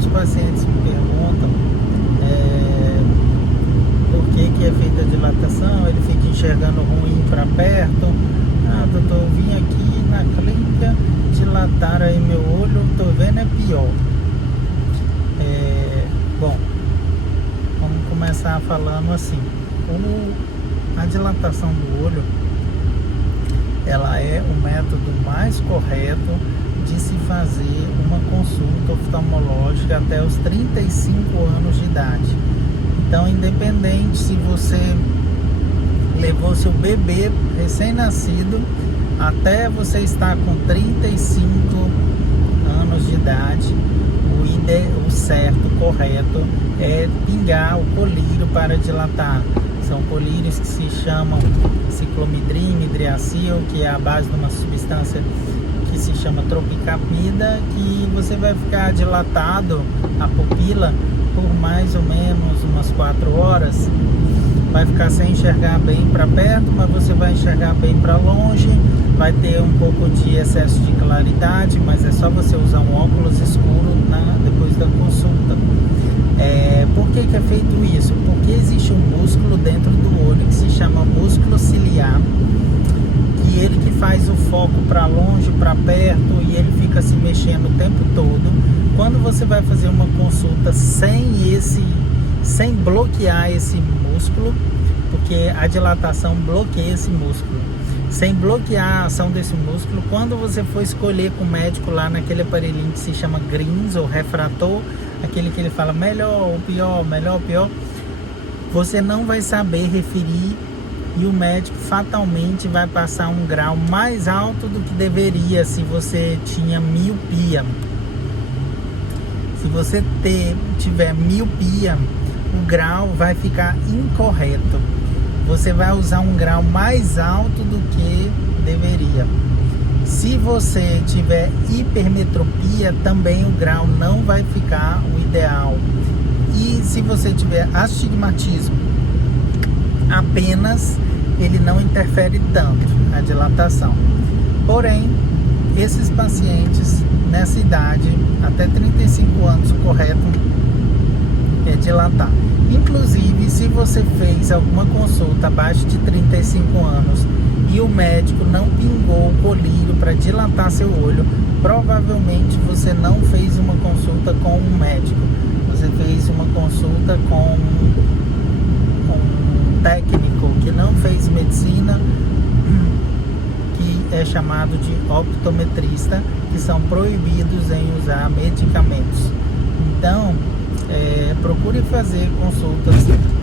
muitos pacientes me perguntam por que é feita a dilatação, ele fica enxergando ruim para perto. Ah, doutor, eu vim aqui na clínica, dilataram aí meu olho, tô vendo é pior. Bom, vamos começar falando assim. A dilatação do olho, ela é o método mais correto de se fazer uma consulta oftalmológica até os 35 anos de idade. Então, independente se você levou seu bebê recém-nascido até você estar com 35 anos de idade, o certo, correto é pingar o colírio para dilatar. São colírios que se chamam ciclomidrim, midriacil, que é a base de uma substância que se chama tropicamida, que você vai ficar dilatado a pupila por mais ou menos umas 4 horas. Vai ficar sem enxergar bem para perto, mas você vai enxergar bem para longe. Vai ter um pouco de excesso de claridade, mas é só você usar um óculos escuro depois da consulta. Por que é feito isso? Porque existe um músculo dentro do olho que se chama músculo ciliar, que ele que faz o foco para longe, para perto, e ele fica se mexendo o tempo todo. Quando você vai fazer uma consulta sem bloquear esse músculo, porque a dilatação bloqueia esse músculo, sem bloquear a ação desse músculo, quando você for escolher com o médico lá naquele aparelhinho que se chama Grins ou refrator, aquele que ele fala melhor ou pior, melhor ou pior, você não vai saber referir, e o médico fatalmente vai passar um grau mais alto do que deveria se você tinha miopia. Se você tiver miopia, o grau vai ficar incorreto. Você vai usar um grau mais alto do que deveria. Se você tiver hipermetropia, também o grau não vai ficar o ideal. E se você tiver astigmatismo, apenas ele não interfere tanto a dilatação. Porém, esses pacientes nessa idade, até 35 anos, o correto é dilatar. Inclusive, se você fez alguma consulta abaixo de 35 anos e o médico não pingou o colírio para dilatar seu olho, provavelmente você não fez uma consulta com um médico. Você fez uma consulta com um técnico que não fez medicina, que é chamado de optometrista, que são proibidos em usar medicamentos. Então, procure fazer consultas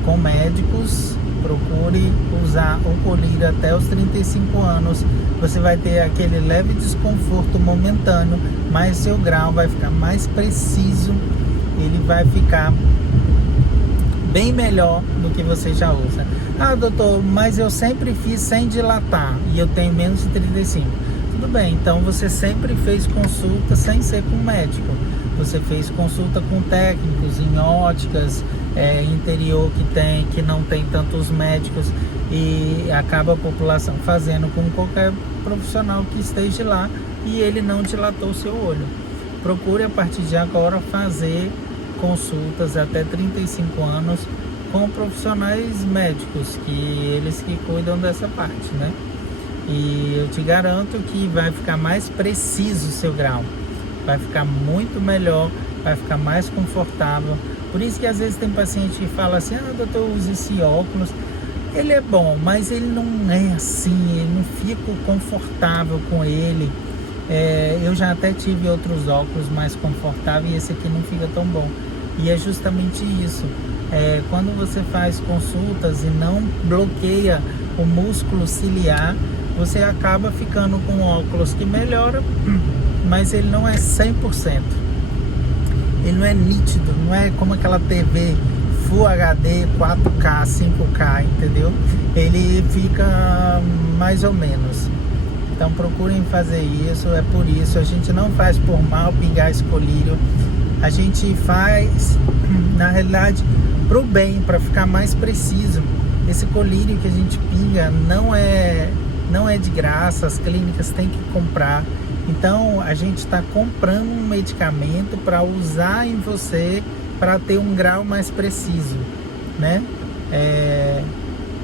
com médicos, procure usar o colírio até os 35 anos. Você vai ter aquele leve desconforto momentâneo, mas seu grau vai ficar mais preciso, ele vai ficar bem melhor do que você já usa. Ah, doutor, mas eu sempre fiz sem dilatar e eu tenho menos de 35. Tudo bem, então você sempre fez consulta sem ser com médico. Você fez consulta com técnicos em óticas, interior que não tem tantos médicos, e acaba a população fazendo com qualquer profissional que esteja lá e ele não dilatou seu olho. Procure a partir de agora fazer consultas até 35 anos com profissionais médicos, que eles que cuidam dessa parte, né? E eu te garanto que vai ficar mais preciso o seu grau, vai ficar muito melhor, vai ficar mais confortável. Por isso que às vezes tem paciente que fala assim: ah, doutor, eu uso esse óculos, ele é bom, mas ele não é assim, eu não fico confortável com ele. Eu já até tive outros óculos mais confortáveis e esse aqui não fica tão bom. E é justamente isso. Quando você faz consultas e não bloqueia o músculo ciliar, você acaba ficando com óculos que melhora, mas ele não é 100%. Ele não é nítido, não é como aquela TV Full HD, 4K, 5K, entendeu? Ele fica mais ou menos. Então procurem fazer isso, é por isso. A gente não faz por mal pingar esse colírio. A gente faz, na realidade, pro bem, para ficar mais preciso. Esse colírio que a gente pinga não é de graça, as clínicas têm que comprar. Então a gente está comprando um medicamento para usar em você para ter um grau mais preciso, né?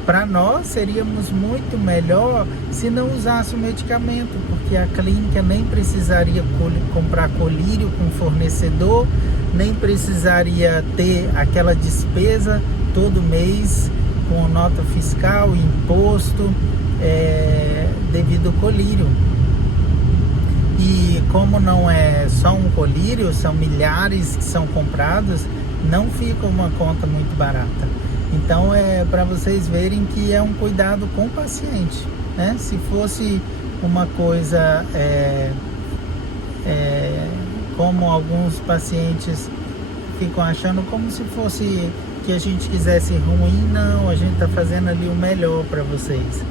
Para nós seríamos muito melhor se não usasse o medicamento, porque a clínica nem precisaria comprar colírio com o fornecedor, nem precisaria ter aquela despesa todo mês com nota fiscal, imposto, devido ao colírio. E como não é só um colírio, são milhares que são comprados, não fica uma conta muito barata. Então é para vocês verem que é um cuidado com o paciente, né? Se fosse uma coisa como alguns pacientes ficam achando, como se fosse que a gente quisesse ruim, não, a gente está fazendo ali o melhor para vocês.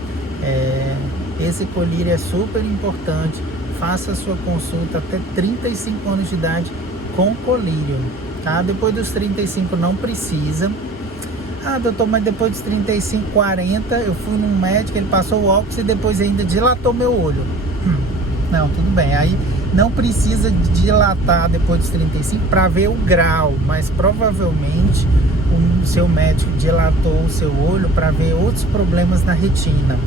Esse colírio é super importante. Faça a sua consulta até 35 anos de idade com colírio, tá? Depois dos 35 não precisa. Ah, doutor, mas depois dos 35, 40, eu fui num médico, ele passou o óculos e depois ainda dilatou meu olho. Não, tudo bem, aí não precisa dilatar depois dos 35 para ver o grau, mas provavelmente o seu médico dilatou o seu olho para ver outros problemas na retina.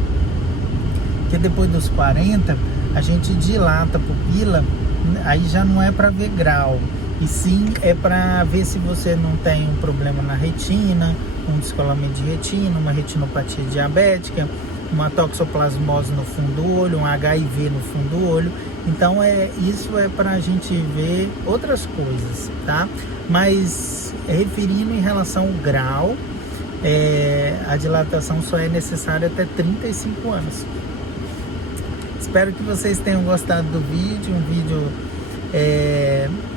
Porque depois dos 40, a gente dilata a pupila, aí já não é para ver grau, e sim é para ver se você não tem um problema na retina, um descolamento de retina, uma retinopatia diabética, uma toxoplasmose no fundo do olho, um HIV no fundo do olho. Então isso é para a gente ver outras coisas, tá? Mas referindo em relação ao grau, a dilatação só é necessária até 35 anos. Espero que vocês tenham gostado do vídeo, um vídeo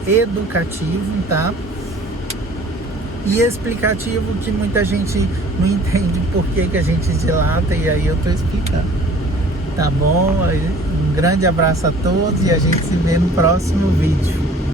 educativo, tá? E explicativo, que muita gente não entende por que a gente dilata, e aí eu tô explicando. Tá bom? Um grande abraço a todos e a gente se vê no próximo vídeo.